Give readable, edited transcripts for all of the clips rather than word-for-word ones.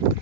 Ooh.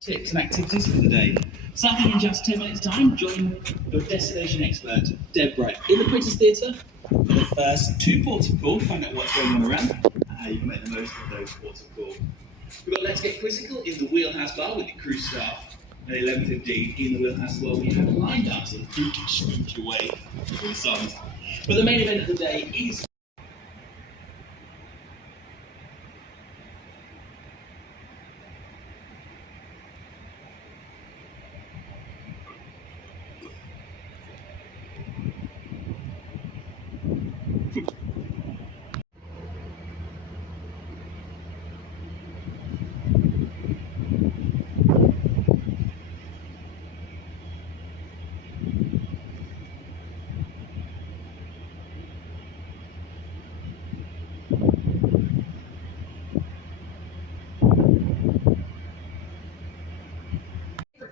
Tips and activities for the day. Starting in just 10 minutes time, join your destination expert, Deb Bright, in the British Theatre for the first 2 ports of call, find out what's going on around and how you can make the most of those ports of call. We've got Let's Get Critical in the Wheelhouse Bar with the cruise staff at 11:15 in the Wheelhouse as well. We have line dancing, you can shoot your way through the songs. But the main event of the day is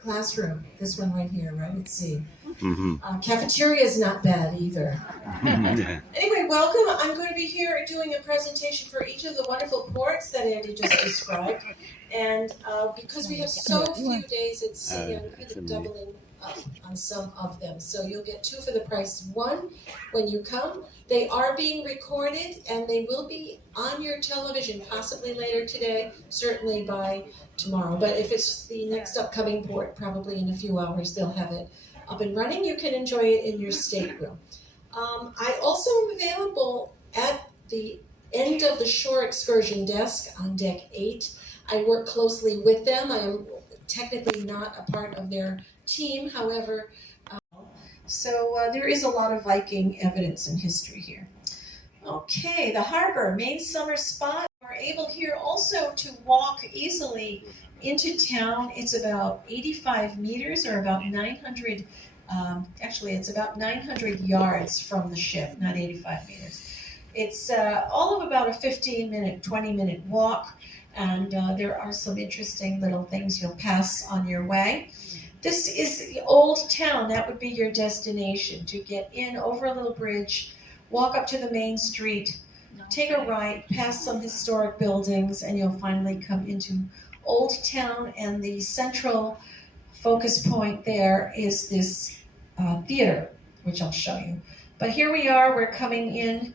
classroom, this one right here, right at C. Cafeteria is not bad either. Anyway, welcome. I'm going to be here doing a presentation for each of the wonderful ports that Andy just described. And because we have so few days at sea, I'm kind of doubling up on some of them. So you'll get 2 for the price of 1 when you come. They are being recorded and they will be on your television possibly later today, certainly by tomorrow. But if it's the next upcoming port, probably in a few hours, they'll have it up and running. You can enjoy it in your stateroom. I also am available at the end of the shore excursion desk on deck 8. I work closely with them. I am technically not a part of their team, however, there is a lot of Viking evidence and history here. Okay, the harbor, main summer spot. We're able here also to walk easily into town. It's about 85 meters or about 900, actually it's about 900 yards from the ship, not 85 meters. It's all of about a 15-minute, 20-minute walk, and there are some interesting little things you'll pass on your way. This is the old town. That would be your destination, to get in over a little bridge, walk up to the main street, take a right, past some historic buildings, and you'll finally come into Old Town, and the central focus point there is this theater, which I'll show you. But here we are, we're coming in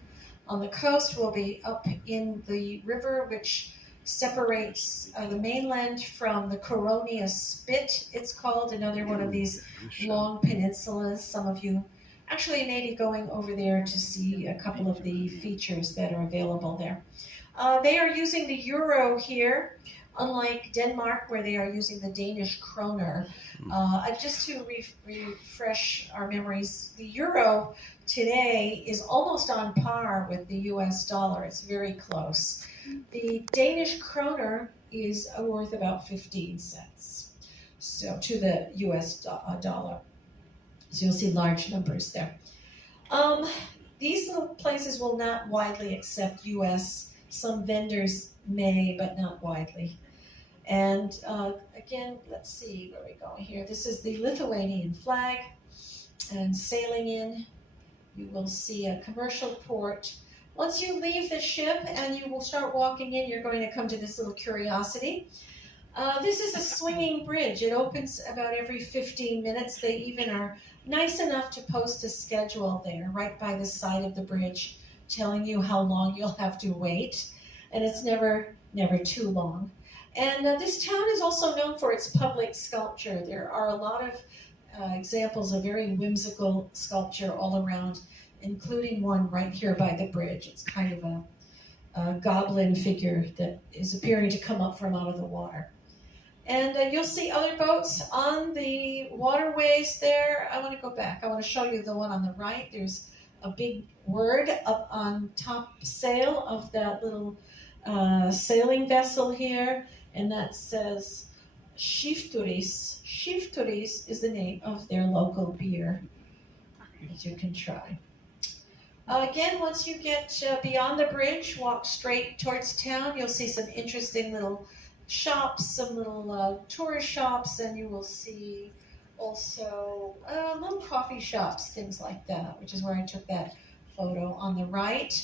on the coast. We'll be up in the river, which separates the mainland from the Coronia Spit, it's called, another one of these long peninsulas. Some of you actually maybe going over there to see a couple of the features that are available there. They are using the euro here, unlike Denmark, where they are using the Danish kroner. Just to refresh our memories, the euro today is almost on par with the US dollar. It's very close. The Danish kroner is worth about 15 cents, so to the US dollar. So you'll see large numbers there. These little places will not widely accept US. Some vendors may, but not widely. And again, let's see where we go here. This is the Lithuanian flag. And sailing in, you will see a commercial port. Once you leave the ship and you will start walking in, you're going to come to this little curiosity. This is a swinging bridge. It opens about every 15 minutes. They even are nice enough to post a schedule there right by the side of the bridge, telling you how long you'll have to wait. And it's never too long. And this town is also known for its public sculpture. There are a lot of examples of very whimsical sculpture all around, including one right here by the bridge. It's kind of a goblin figure that is appearing to come up from out of the water. And you'll see other boats on the waterways there. I want to go back. I want to show you the one on the right. There's a big word up on top sail of that little sailing vessel here, and that says Skifturis. Skifturis is the name of their local beer that you can try. Again, once you get beyond the bridge, walk straight towards town. You'll see some interesting little shops, some little tourist shops, and you will see also little coffee shops, things like that, which is where I took that photo on the right.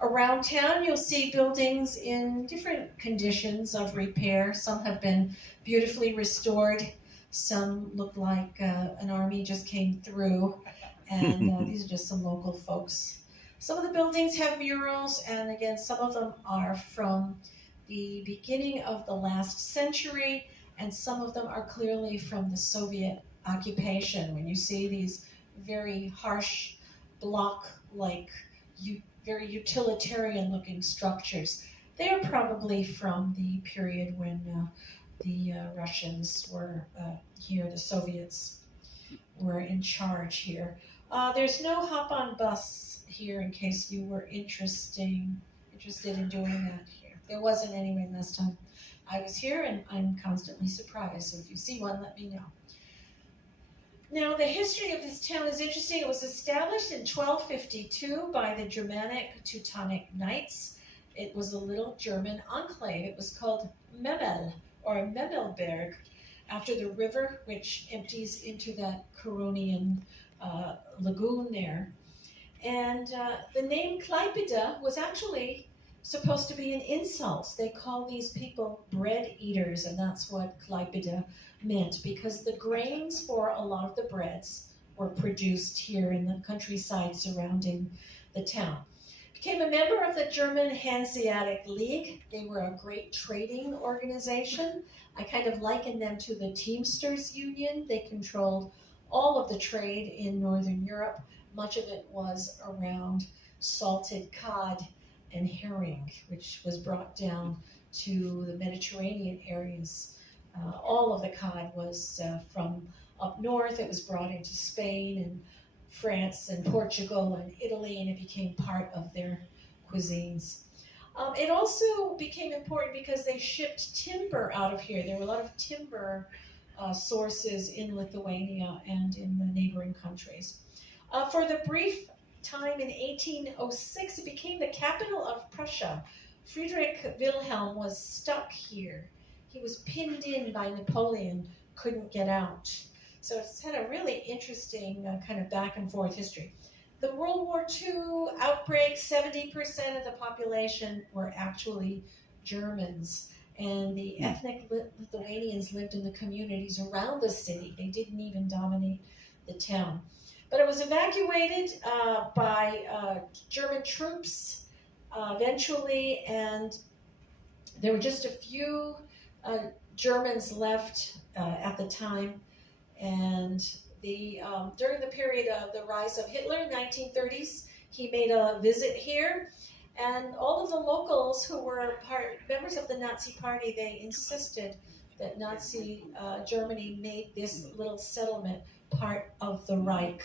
Around town, you'll see buildings in different conditions of repair. Some have been beautifully restored. Some look like an army just came through, and these are just some local folks. Some of the buildings have murals, and again, some of them are from the beginning of the last century, and some of them are clearly from the Soviet occupation. When you see these very harsh block-like, very utilitarian-looking structures, they are probably from the period when the Russians were here, the Soviets were in charge here. There's no hop-on bus here in case you were interested in doing that here. There wasn't anyway last time I was here, and I'm constantly surprised. So if you see one, let me know. Now, the history of this town is interesting. It was established in 1252 by the Germanic Teutonic Knights. It was a little German enclave. It was called Memel, or Memelberg, after the river which empties into that Curonian lagoon there. And the name Klaipeda was actually supposed to be an insult. They call these people bread eaters, and that's what Klaipeda meant, because the grains for a lot of the breads were produced here in the countryside surrounding the town. Became a member of the German Hanseatic League. They were a great trading organization. I kind of liken them to the Teamsters Union. They controlled all of the trade in Northern Europe. Much of it was around salted cod and herring, which was brought down to the Mediterranean areas. All of the cod was from up north. It was brought into Spain and France and Portugal and Italy, and it became part of their cuisines. It also became important because they shipped timber out of here. There were a lot of timber sources in Lithuania and in the neighboring countries. For the brief time in 1806, it became the capital of Prussia. Friedrich Wilhelm was stuck here. He was pinned in by Napoleon, couldn't get out. So it's had a really interesting kind of back and forth history. The World War II outbreak, 70% of the population were actually Germans, and the ethnic Lithuanians lived in the communities around the city. They didn't even dominate the town. But it was evacuated by German troops eventually, and there were just a few Germans left at the time, and During the period of the rise of Hitler, 1930s, he made a visit here, and all of the locals who were members of the Nazi Party, they insisted that Nazi Germany made this little settlement part of the Reich.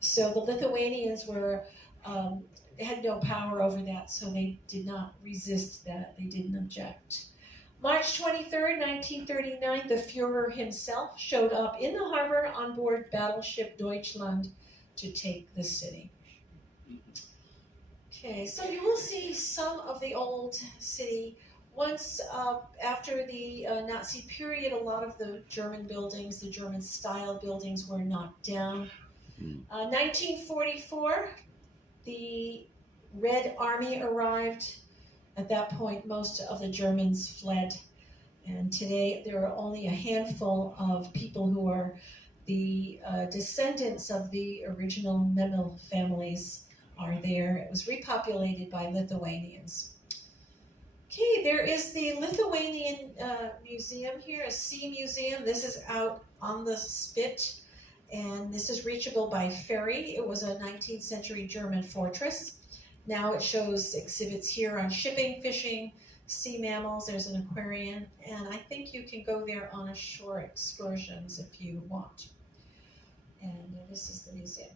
So the Lithuanians had no power over that, so they did not resist that. They didn't object. March 23rd, 1939, the Fuhrer himself showed up in the harbor on board battleship Deutschland to take the city. Okay, so you will see some of the old city. Once after the Nazi period, a lot of the German buildings, the German-style buildings, were knocked down. 1944, the Red Army arrived. At that point, most of the Germans fled. And today, there are only a handful of people who are the descendants of the original Memel families are there. It was repopulated by Lithuanians. Okay, there is the Lithuanian museum here, a sea museum. This is out on the spit, and this is reachable by ferry. It was a 19th century German fortress. Now it shows exhibits here on shipping, fishing, sea mammals. There's an aquarium, and I think you can go there on a shore excursions if you want. And this is the museum.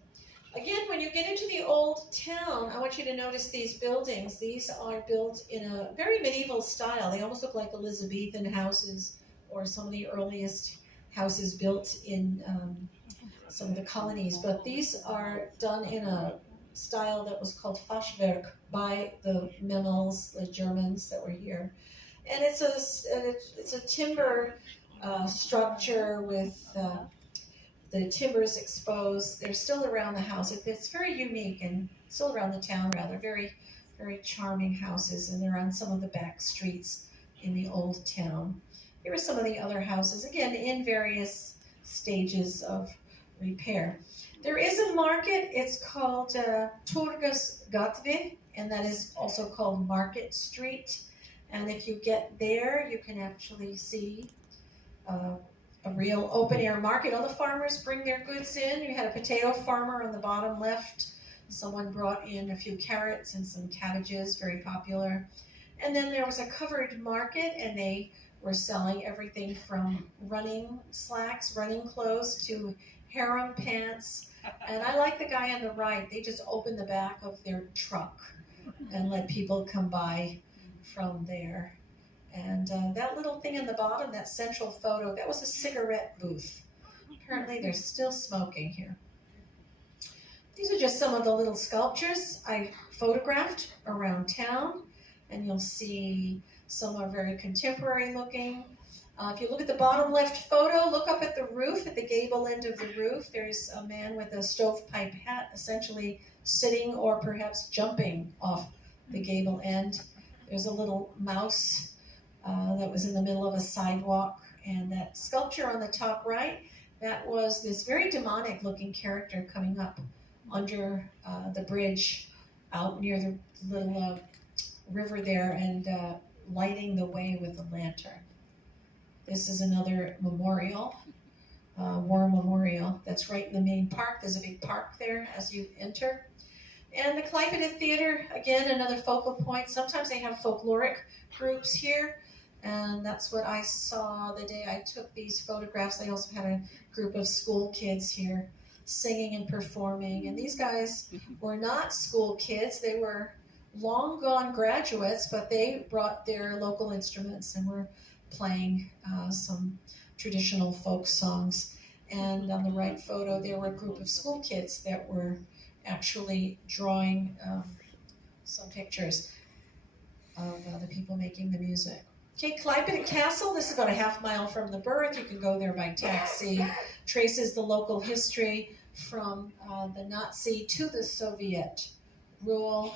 Again, when you get into the old town, I want you to notice these buildings. These are built in a very medieval style. They almost look like Elizabethan houses or some of the earliest houses built in some of the colonies. But these are done in a style that was called Fachwerk by the Memels, the Germans that were here. And it's a timber structure with the timbers exposed. They're still around the house. It's very unique and still around the town, rather. Very, very charming houses, and they're on some of the back streets in the old town. Here are some of the other houses, again, in various stages of repair. There is a market. It's called Turgus Gatve, and that is also called Market Street. And if you get there, you can actually see a real open-air market. All the farmers bring their goods in. You had a potato farmer on the bottom left. Someone brought in a few carrots and some cabbages, very popular. And then there was a covered market, and they were selling everything from running slacks, running clothes, to harem pants. And I like the guy on the right. They just opened the back of their truck and let people come by from there. And that little thing in the bottom, that central photo, that was a cigarette booth. Apparently they're still smoking here. These are just some of the little sculptures I photographed around town. And you'll see some are very contemporary looking. If you look at the bottom left photo, look up at the roof, at the gable end of the roof. There's a man with a stovepipe hat, essentially sitting or perhaps jumping off the gable end. There's a little mouse that was in the middle of a sidewalk. And that sculpture on the top right, that was this very demonic looking character coming up under the bridge out near the little river there and lighting the way with a lantern. This is another memorial, war memorial. That's right in the main park. There's a big park there as you enter. And the Klaipeda Theater, again, another focal point. Sometimes they have folkloric groups here, and that's what I saw the day I took these photographs. They also had a group of school kids here singing and performing. And these guys were not school kids. They were long gone graduates, but they brought their local instruments and were playing some traditional folk songs. And on the right photo, there were a group of school kids that were actually drawing some pictures of the people making the music. Okay, Klaipeda Castle, this is about a half mile from the Berth. You can go there by taxi. Traces the local history from the Nazi to the Soviet rule.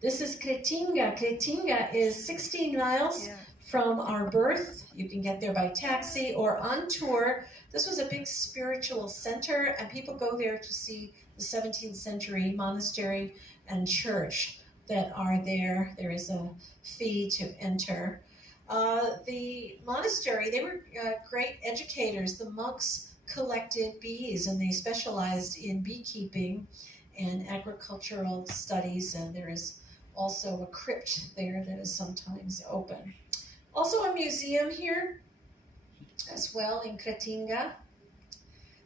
This is Kretinga. Kretinga is 16 miles from our Berth. You can get there by taxi or on tour. This was a big spiritual center, and people go there to see the 17th century monastery and church that are there. There is a fee to enter. The monastery, they were great educators. The monks collected bees, and they specialized in beekeeping and agricultural studies, and there is also a crypt there that is sometimes open. Also a museum here as well in Kretinga.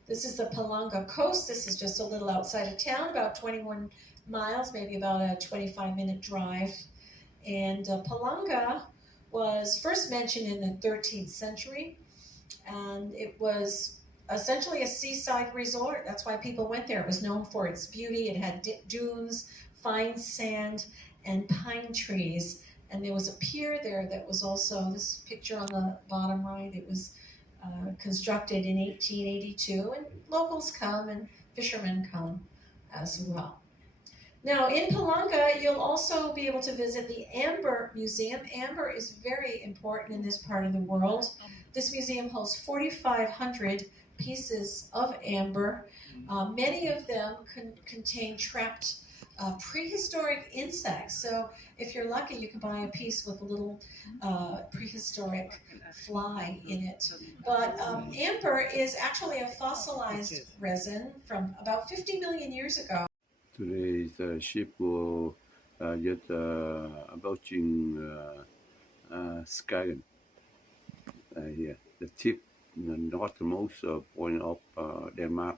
This is the Palanga coast. This is just a little outside of town, about 21 miles, maybe about a 25-minute drive. And Palanga was first mentioned in the 13th century, and it was essentially a seaside resort. That's why people went there. It was known for its beauty. It had dunes, fine sand, and pine trees. And there was a pier there that was also, this picture on the bottom right, it was constructed in 1882, and locals come and fishermen come as well. Now in Palanga, you'll also be able to visit the Amber Museum. Amber is very important in this part of the world. This museum holds 4,500 pieces of amber. Many of them contain trapped prehistoric insects. So if you're lucky, you can buy a piece with a little prehistoric fly in it. But amber is actually a fossilized resin from about 50 million years ago. Today the ship will just approaching Skagen. Here, the tip, the northernmost point of Denmark.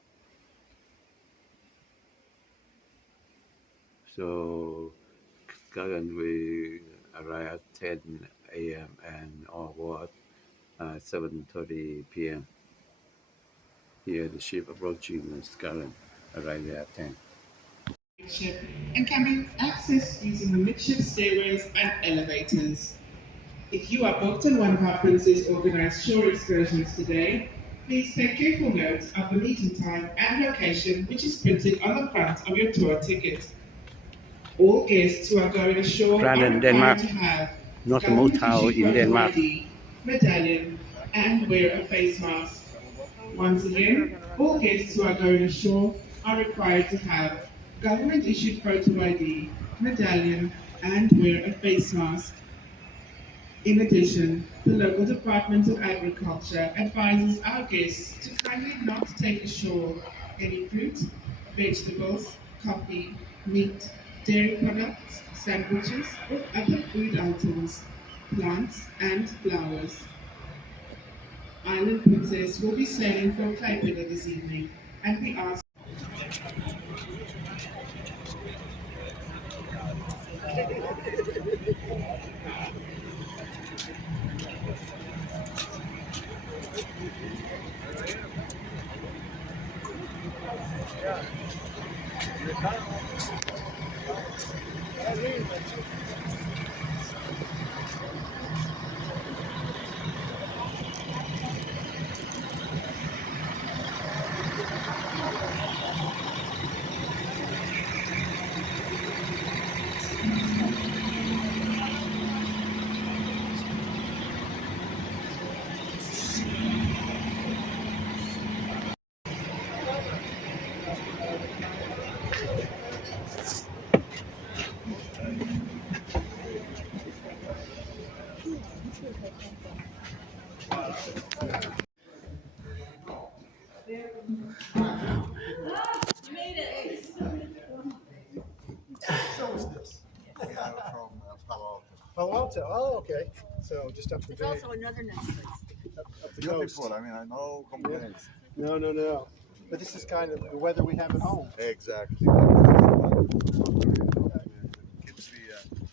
So Skagen will arrive at 10 a.m. and over 7:30 p.m. Here the ship approaching Skagen arrived at 10. And can be accessed using the midship stairways and elevators. If you are booked on one of our Princess organised shore excursions today, please take careful note of the meeting time and location, which is printed on the front of your tour ticket. All guests who are going ashore are required to have Northernmost town in Denmark. ID, medallion, and wear a face mask. Once again, all guests who are going ashore are required to have government-issued photo ID, medallion, and wear a face mask. In addition, the local Department of Agriculture advises our guests to kindly not take ashore any fruit, vegetables, coffee, meat, dairy products, sandwiches, or other food items, plants, and flowers. Island Princess will be sailing from Klaipeda this evening, and we ask Palo Alto. Oh, okay. So just up the There's also another nice place. up the coast. Beautiful. I mean, I know complaints. No. But this is kind of the weather we have at home. Exactly. Keeps the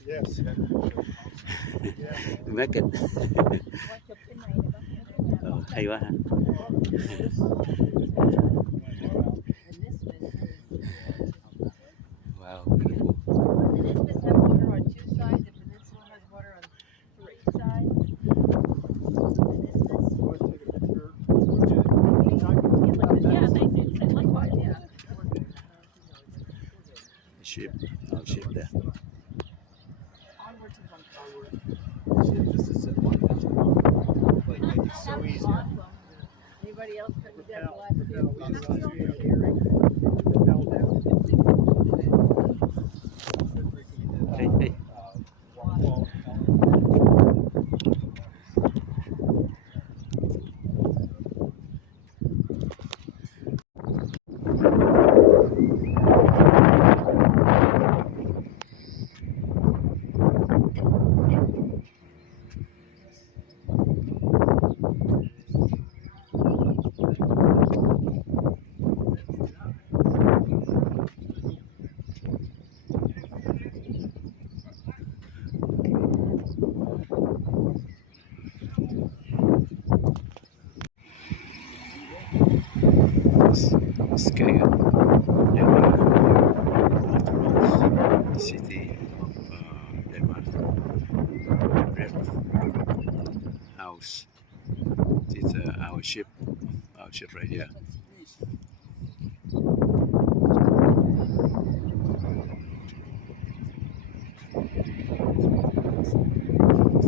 Yes. Make it. Hay quá ha. Wow, beautiful. The Isthmus has water on two sides, the peninsula has water on three sides. Yeah, they did say likewise, yeah. Ship, no ship there. Onward to one. This is one like make it so easy. Awesome. Anybody else been to that last year? Hey. city of Denmark. Red house. This is our ship right here.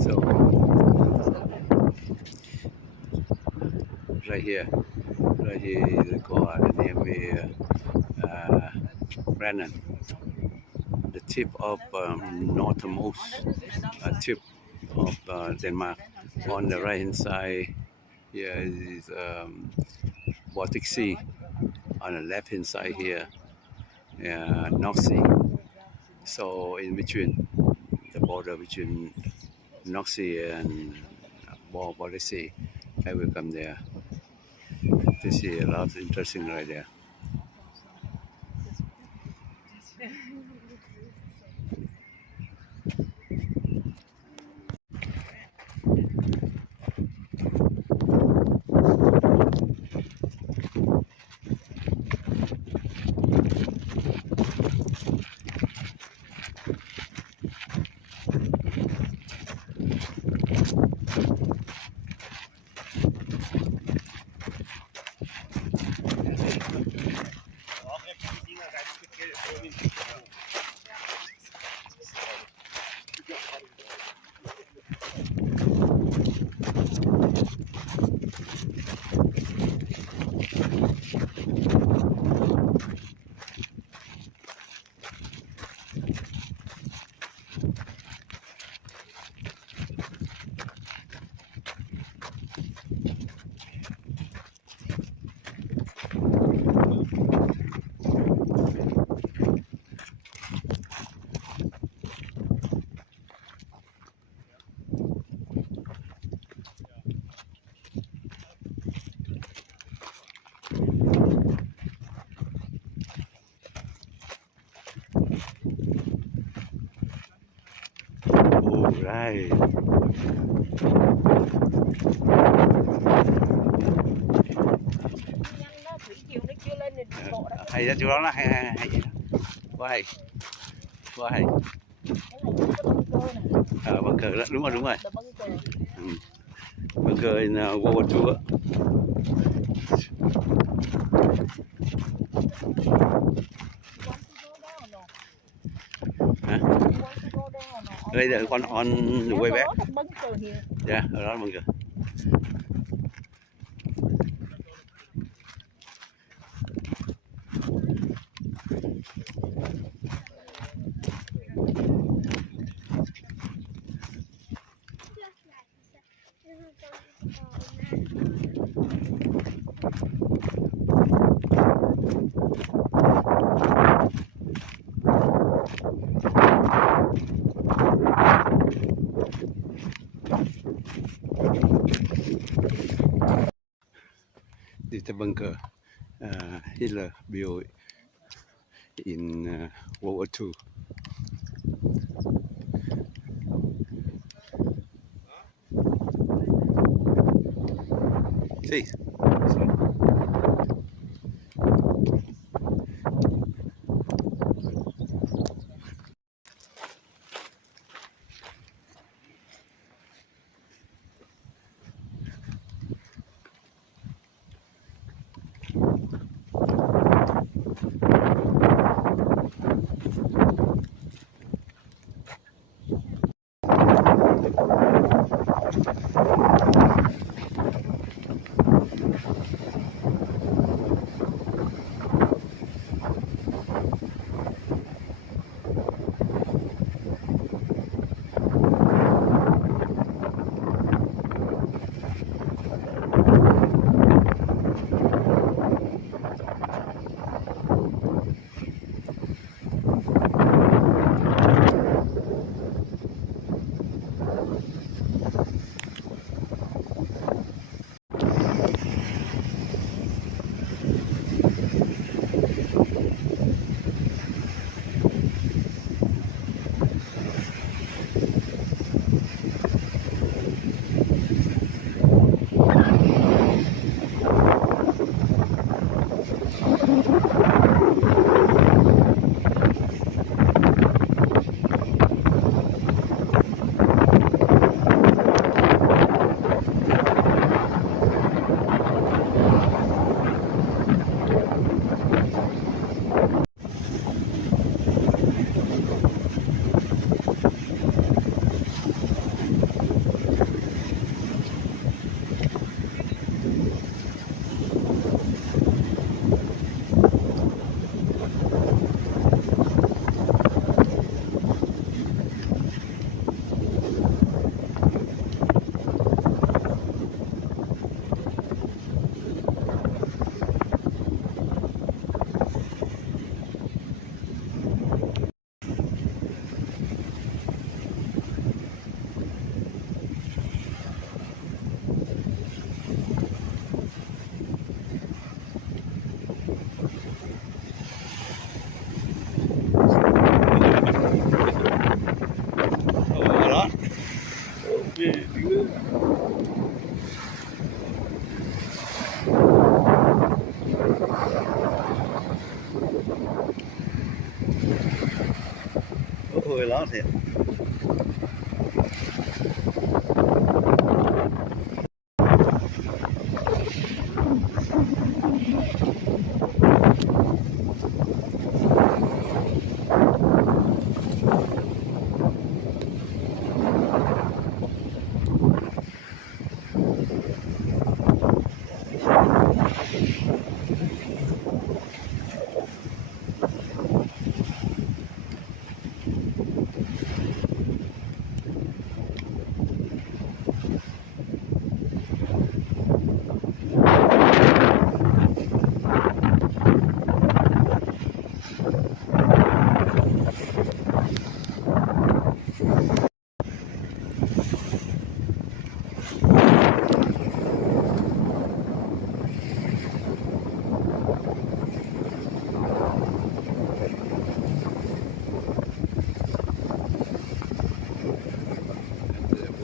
So right here is called the name Brennan, the tip of northernmost tip of Denmark. On the right hand side here is Baltic Sea. On the left hand side here, North Sea. So in between, the border between North Sea and Baltic Sea, I will come there to see a lot of interesting right there. Right. Hay ra chỗ đó là hay gì đó. Quá hay. Quá hay. Bunker đó, đúng rồi. Bunker in World War II. Hả? Đây là on the way back. Dạ, ở đó là bunker. This is the bunker Hitler built in World War II. See? người đó thiệt.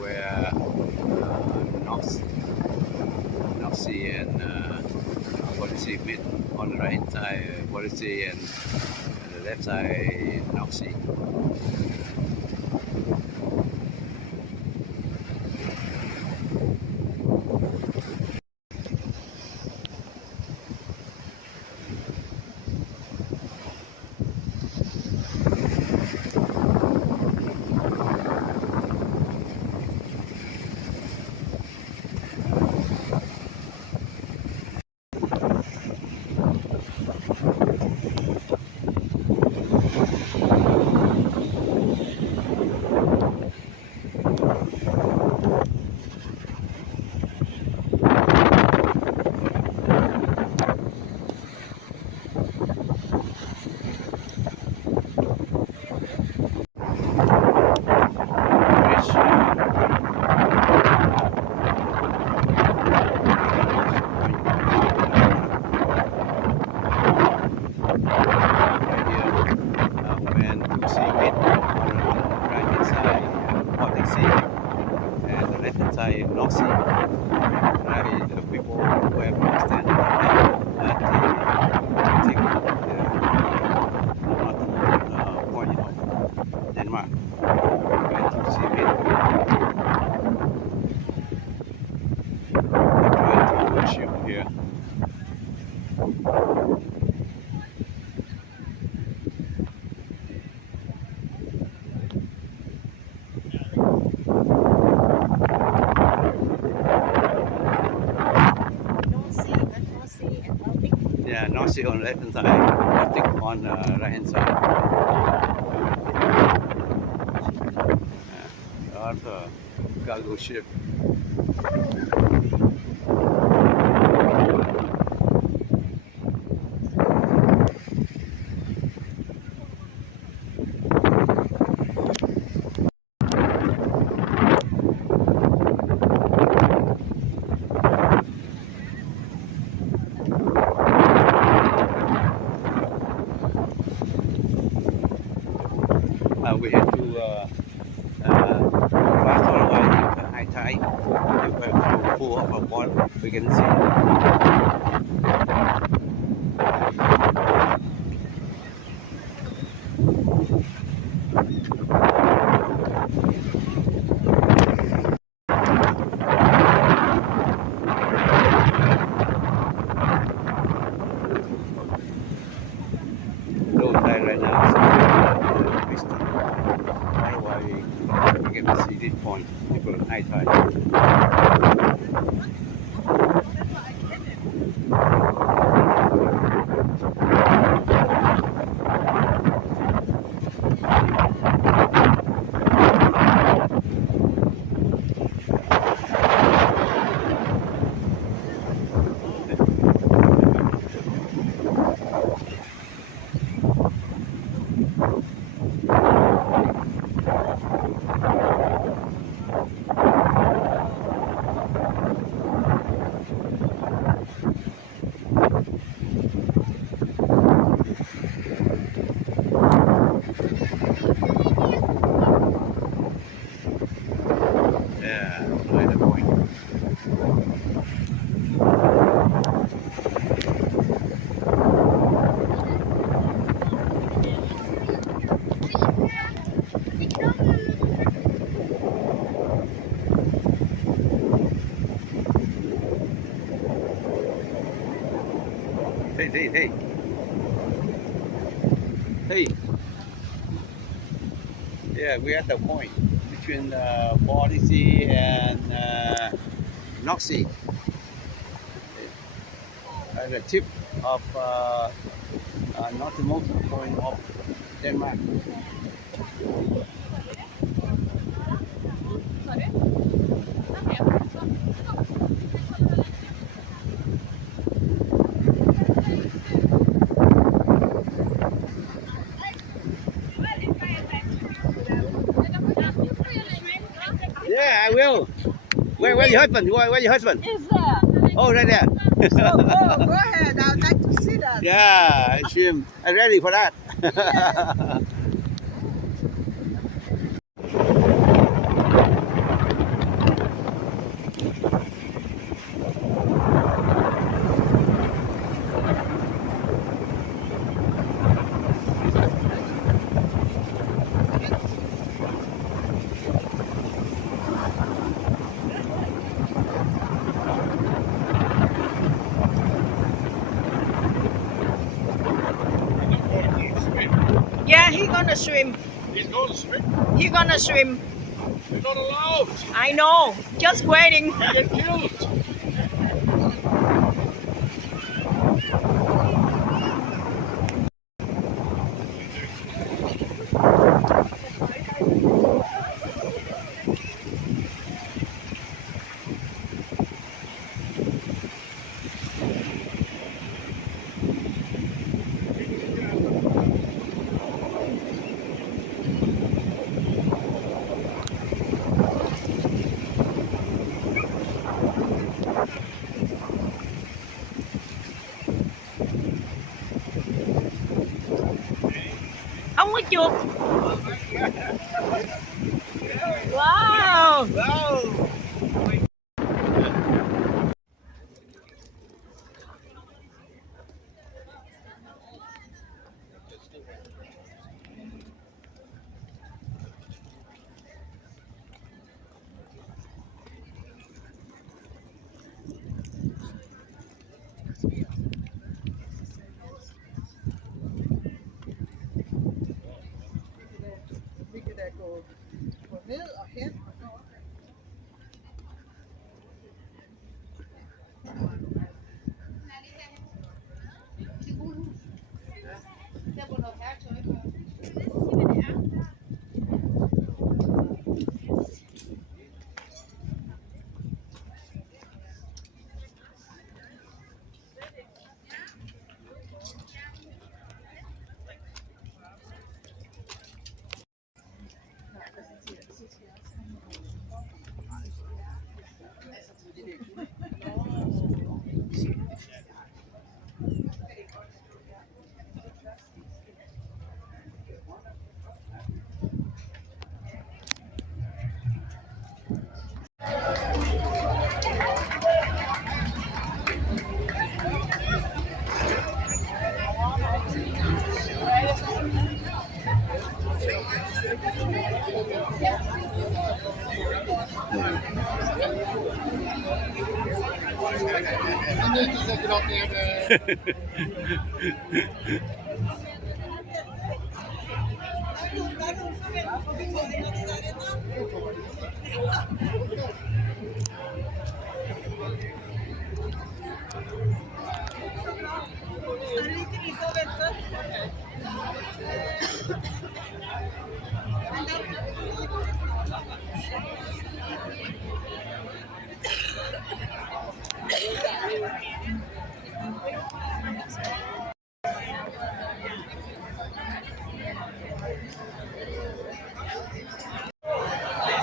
Where Nazi and policy meet on the right side, policy and the left side Nazi. Nazi, right? The people who have not standing at the northern point of Denmark. Went to see it. Trying to shoot here. Yeah, Nazi on the left hand side, Baltic on the right hand side. That's a cargo ship. We had to fast all the way to high tide. We're full of a water. We can see. Low tide right now. We get to see this point before high tide. Yeah, right at the point. hey. Hey. Yeah, we're at the point between Baltic Sea and North Sea. At the tip of northernmost point of Denmark. Yeah, I will. Where's your husband? Where's your husband? Is there? Oh, right there. So go ahead. I'd like to see that. Yeah, I swim. I'm ready for that. Yeah, he gonna swim. He's going to swim. He gonna swim. We're not allowed. I know. Just waiting. We get killed. Không có chuột. Wow. Vi kan da gå ned og hen.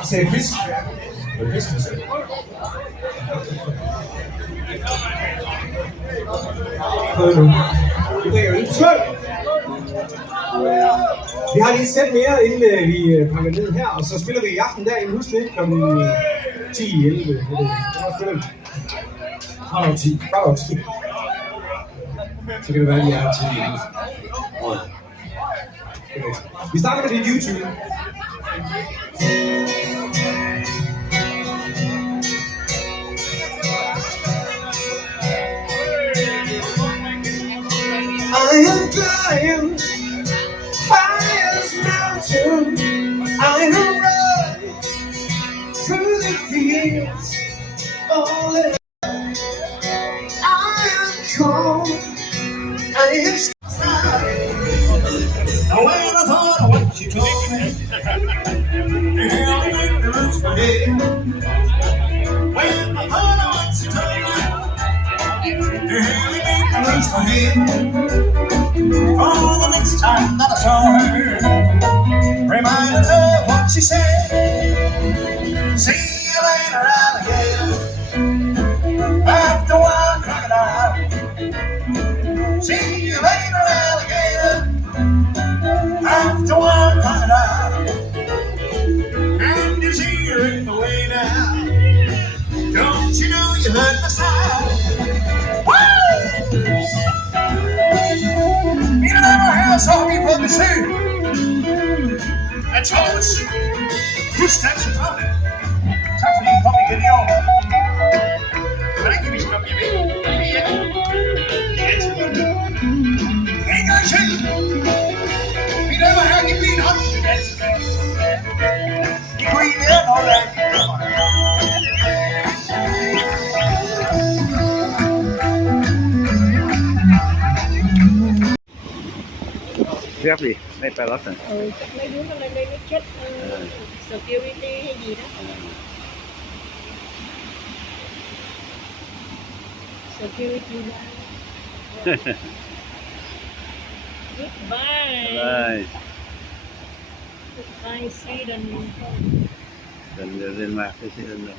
Sagde fisk. Fisk, du sagde. Fået nu. Vi drikker øl. Skål! Vi har lige et sæt mere, inden vi pakker ned her, og så spiller vi i aften derinde. Husk det, kl. 10-11. Hvornår spiller vi? Kvart over 10. Kvart over 10. Så kan det være, at de er her tidligere inden. Vi starter med dit YouTube. years, all that I am cold. I am sorry. When I thought of what you told me, it really made me lose my head. When I thought of what you told me, it really made me lose my head. Oh, the next time that I saw her, reminded her of what she said. See you later, alligator. After a while, crocodile. See you later, alligator. After a while, crocodile. And you see her in the way now. Don't you know you heard the sound? Woo! You never have saw me from the sea. That's always good steps in front of it. Something you probably get on. But I give you some of your baby. Ain't gonna shake. You never have you been on the best. You green there, all right. Rep đi, đây phải lót rồi. Chắc mấy đứa nó lên đây nó chết security hay gì đó. Security đó. Goodbye. Bye. Goodbye Sweden. Dan Denmark is in